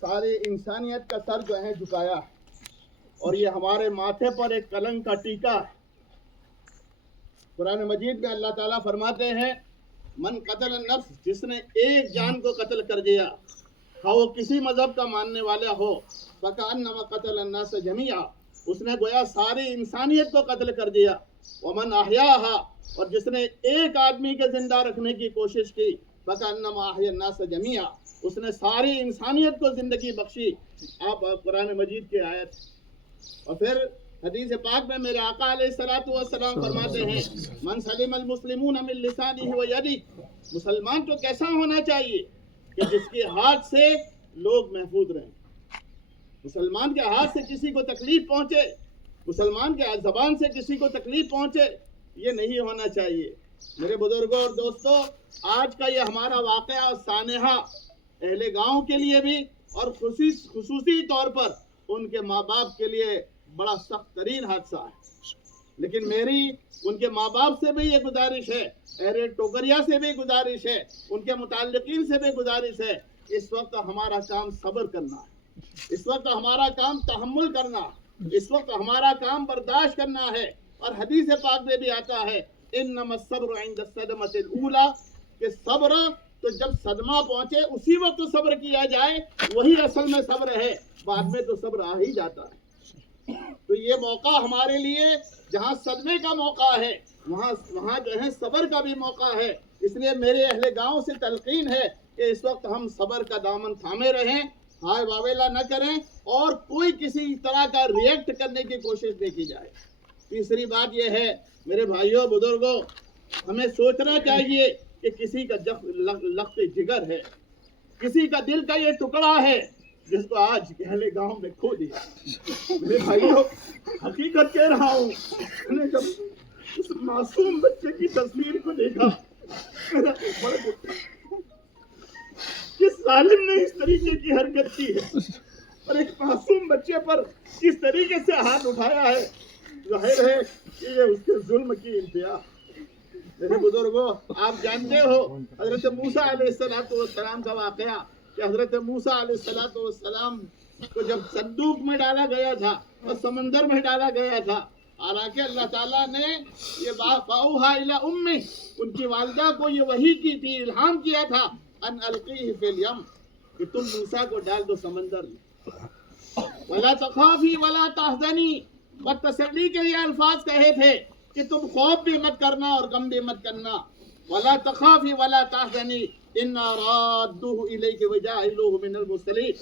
ساری انسانیت کا سر جو ہے جھکایا اور یہ ہمارے ماتھے پر ایک کلنک کا ٹیکا ہے۔ قرآن مجید میں اللہ تعالیٰ فرماتے ہیں من قتل النفس، جس نے ایک جان کو قتل کر دیا، ہاں وہ کسی مذہب کا ماننے والا ہو، فکأنما قتل الناس جميعا، اس نے گویا ساری انسانیت کو قتل کر دیا۔ ومن احیاها، اور جس نے ایک آدمی کے زندہ رکھنے کی کوشش کی، فکأنما احیا الناس جميعا، اس نے ساری انسانیت کو زندگی بخشی۔ آپ قرآن مجید کی آیت، اور پھر حدیث پاک میں میرے آقا علیہ الصلوۃ والسلام فرماتے ہیں من سلم المسلمون من لسانہ و یدہ، مسلمان تو کیسا ہونا چاہیے کہ جس کے ہاتھ سے لوگ محفوظ رہیں، مسلمان کے ہاتھ سے کسی کو تکلیف پہنچے، مسلمان کے زبان سے کسی کو تکلیف پہنچے، یہ نہیں ہونا چاہیے۔ میرے بزرگوں اور دوستوں، آج کا یہ ہمارا واقعہ اور سانحہ اہل گاؤں کے لیے بھی اور خصوصی طور پر ان کے ماں باپ کے لیے بڑا سخت ترین حادثہ ہے، لیکن میری ان کے ماں باپ سے بھی یہ گزارش ہے، اہل ٹوکریا سے بھی گزارش ہے، ان کے متعلقین سے بھی گزارش ہے، اس وقت ہمارا کام صبر کرنا ہے، اس وقت ہمارا کام تحمل کرنا، اس وقت ہمارا کام برداشت کرنا ہے۔ اور حدیث پاک میں بھی آتا ہے انما الصبر عند الصدمۃ الاولی، کہ صبر تو جب صدمہ پہنچے اسی وقت صبر کیا جائے، وہی اصل میں صبر ہے، بعد میں تو صبر آ ہی جاتا ہے۔ تو یہ موقع ہمارے لیے جہاں صدمے کا موقع ہے، وہاں جو ہے صبر کا بھی موقع ہے۔ اس لیے میرے اہل گاؤں سے تلقین ہے کہ اس وقت ہم صبر کا دامن تھامے رہیں، ہائے واویلا نہ کریں، اور کوئی کسی طرح کا ریئیکٹ کرنے کی کوشش نہیں کی جائے۔ تیسری بات یہ ہے میرے بھائیوں بزرگوں، ہمیں سوچنا چاہیے کہ کسی کا لخت جگر ہے، کسی کا دل کا یہ ٹکڑا ہے جس کو آج اہل گاؤں میں کھو دیا۔ میرے بھائیوں، حقیقت کہہ رہا ہوں، میں نے جب اس معصوم بچے کی تصویر کو دیکھا، میرا بڑا دکھ، کس ظالم نے اس طریقے کی حرکت کی ہے اور ایک معصوم بچے پر کس طریقے سے ہاتھ اٹھایا ہے، ظاہر ہے کہ یہ اس کے ظلم کی انتہا۔ میرے بزرگوں، آپ جانتے ہو حضرت موسیٰ علیہ السلام کا واقعہ، کہ حضرت موسیٰ علیہ السلام کو جب صندوق میں ڈالا گیا تھا اور سمندر میں ڈالا گیا تھا، حالانکہ اللہ تعالیٰ نے یہ بات فَأَوْحَىٰ إِلَىٰ أُمِّهِ، ان کی والدہ کو یہ وحی کی تھی، الہام کیا تھا ان القیہ فی الیم، کہ تم موسیٰ کو ڈال دو سمندر میں، وَلَا تَخَافِي وَلَا تَحْزَنِي، اور تسلی کے یہ الفاظ کہے تھے کہ تم خوف بھی مت کرنا اور غم بھی مت کرنا، وَلَا تَخَافِي وَلَا تَحْزَنِي إِنَّا رَادُّوهُ إِلَيْكِ وَجَاعِلُوهُ مِنَ الْمُرْسَلِينَ،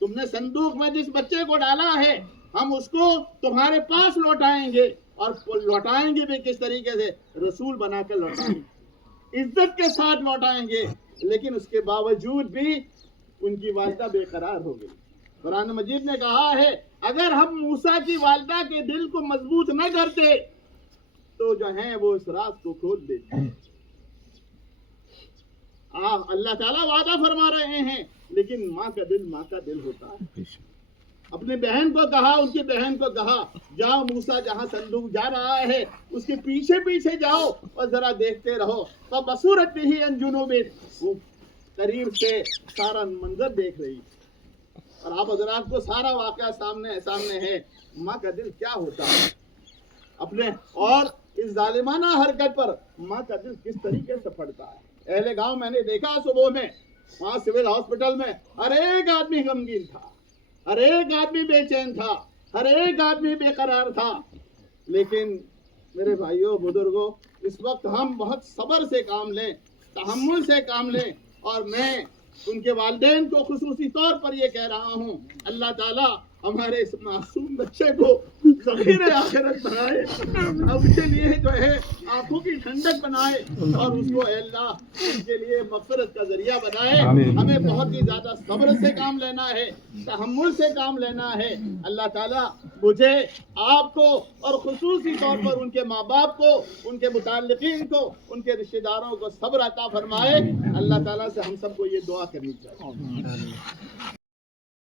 تم نے صندوق میں جس بچے کو ڈالا ہے ہم اس کو تمہارے پاس لوٹائیں گے، اور لوٹائیں گے بھی کس طریقے سے؟ رسول بنا کے لوٹائیں گے، عزت کے ساتھ لوٹائیں گے۔ لیکن اس کے باوجود بھی ان کی والدہ بے قرار ہو گئی۔ قرآن مجید نے کہا ہے اگر ہم موسیٰ کی والدہ کے دل کو مضبوط نہ کرتے تو جو ہیں وہ اس راز کو کھول دیتے۔ اللہ تعالیٰ وعدہ فرما رہے ہیں، لیکن ماں کا دل ہوتا ہے۔ اپنی بہن کو کہا، ان کی بہن کو کہا جاؤ موسیٰ جہاں صندوق جا رہا ہے اس کے پیچھے پیچھے جاؤ اور ذرا دیکھتے رہو۔ فَبَصُرَتْ بِهِ عَنْ جُنُوبٍ، وہ قریب سے سارا منظر دیکھ رہی، اور آپ حضرات کو سارا واقعہ سامنے ہے، ماں کا دل کیا ہوتا ہے اپنے، اور اس ظالمانہ حرکت پر ماں کا دل کس طریقے سے پھٹتا ہے۔ اہل گاؤں میں نے دیکھا صبح میں وہاں سول ہاسپٹل میں ہر ایک آدمی غمگین تھا، ہر ایک آدمی بے چین تھا، ہر ایک آدمی بے قرار تھا۔ لیکن میرے بھائیوں بزرگوں، اس وقت ہم بہت صبر سے کام لیں، تحمل سے کام لیں، اور میں ان کے والدین کو خصوصی طور پر یہ کہہ رہا ہوں اللہ تعالیٰ ہمارے اس معصوم بچے کو ذخیر آخرت بنائے، اب کے لیے جو ہے آنکھوں کی ٹھنڈک بنائے، اور اس کو اے اللہ اس کے لیے مغفرت کا ذریعہ بنائے۔ ہمیں بہت ہی زیادہ صبر سے کام لینا ہے، تحمل سے کام لینا ہے۔ اللہ تعالیٰ مجھے، آپ کو، اور خصوصی طور پر ان کے ماں باپ کو، ان کے متعلقین کو، ان کے رشتہ داروں کو صبر عطا فرمائے۔ اللہ تعالیٰ سے ہم سب کو یہ دعا کرنی چاہیے۔